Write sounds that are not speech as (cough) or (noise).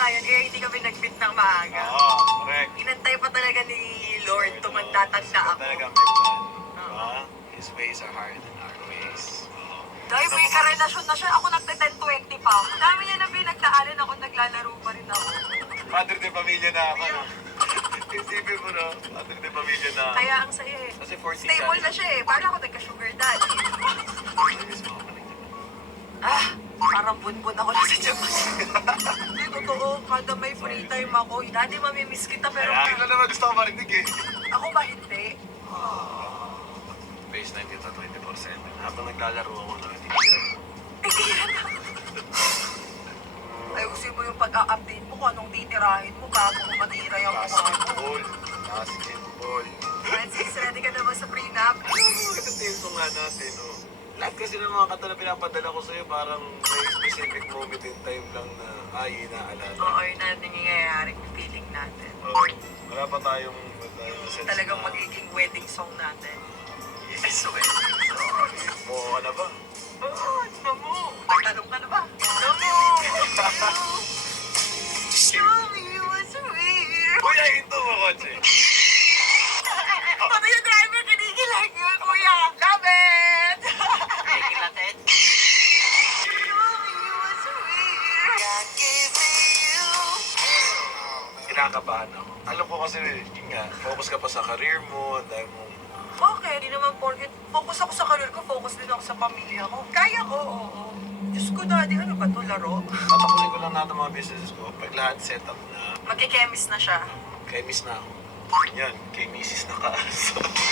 nga yan, kaya hindi kami nag-meet ng maaga. Oo, correct. Inantay pa talaga ni Lord tumanda-tanda ako. talaga may plan. Diba? His ways are higher than our ways. Dahil may karelasyon na siya, ako nagte-10-20 pa. Dami niya na pinagdaanan ako, naglalaro pa rin ako. Padre de pamilya na ako. no? (laughs) Isipin mo no, padre de pamilya na ako. Kaya ang saya eh. Kasi 40 Stable na siya eh. Paano ako nagka-sugar daddy? Miss mo ako pa rin naman. Ah, parang bunbun ako na sa Japan. (laughs) Kada may free time ako, daddy, mamimiss kita, pero Kaya, ito naman gusto ko marinig eh. (laughs) ako ba hindi? Base 90 to 24-7. Habang naglalaro ako na hindi Tigilan na. Ayusin mo yung pag-update mo kung anong titirahin mo bago mo matira yung mukha mo. Basketball. Basketball. Francis, ready ka na ba sa prenup? Ito tempo nga natin, no? Lahat kasi ng mga kanta na pinapadala ko sa'yo, parang may specific moment in time lang na ay inaalala. Oo, yun na nangyayaring feeling natin. Oo. Wala pa tayong, wala tayong sense Talagang na- magiging wedding song natin. Yes, wedding song. Oo ka na ba? Oo, namu. Nagtanong ka na Kinakabahan ako. Alam ko kasi, yun nga, focus ka pa sa career mo, dahil mo, Okay, di naman porket focus ako sa career ko, focus din ako sa pamilya ko. Kaya ko, oo. Diyos ko, daddy, ano ba to, laro? tatapusin ko lang natin mga businesses ko. Pag lahat set up na, Magkikemist na siya. kay miss na ako. Yan, kay misis na kaso. (laughs)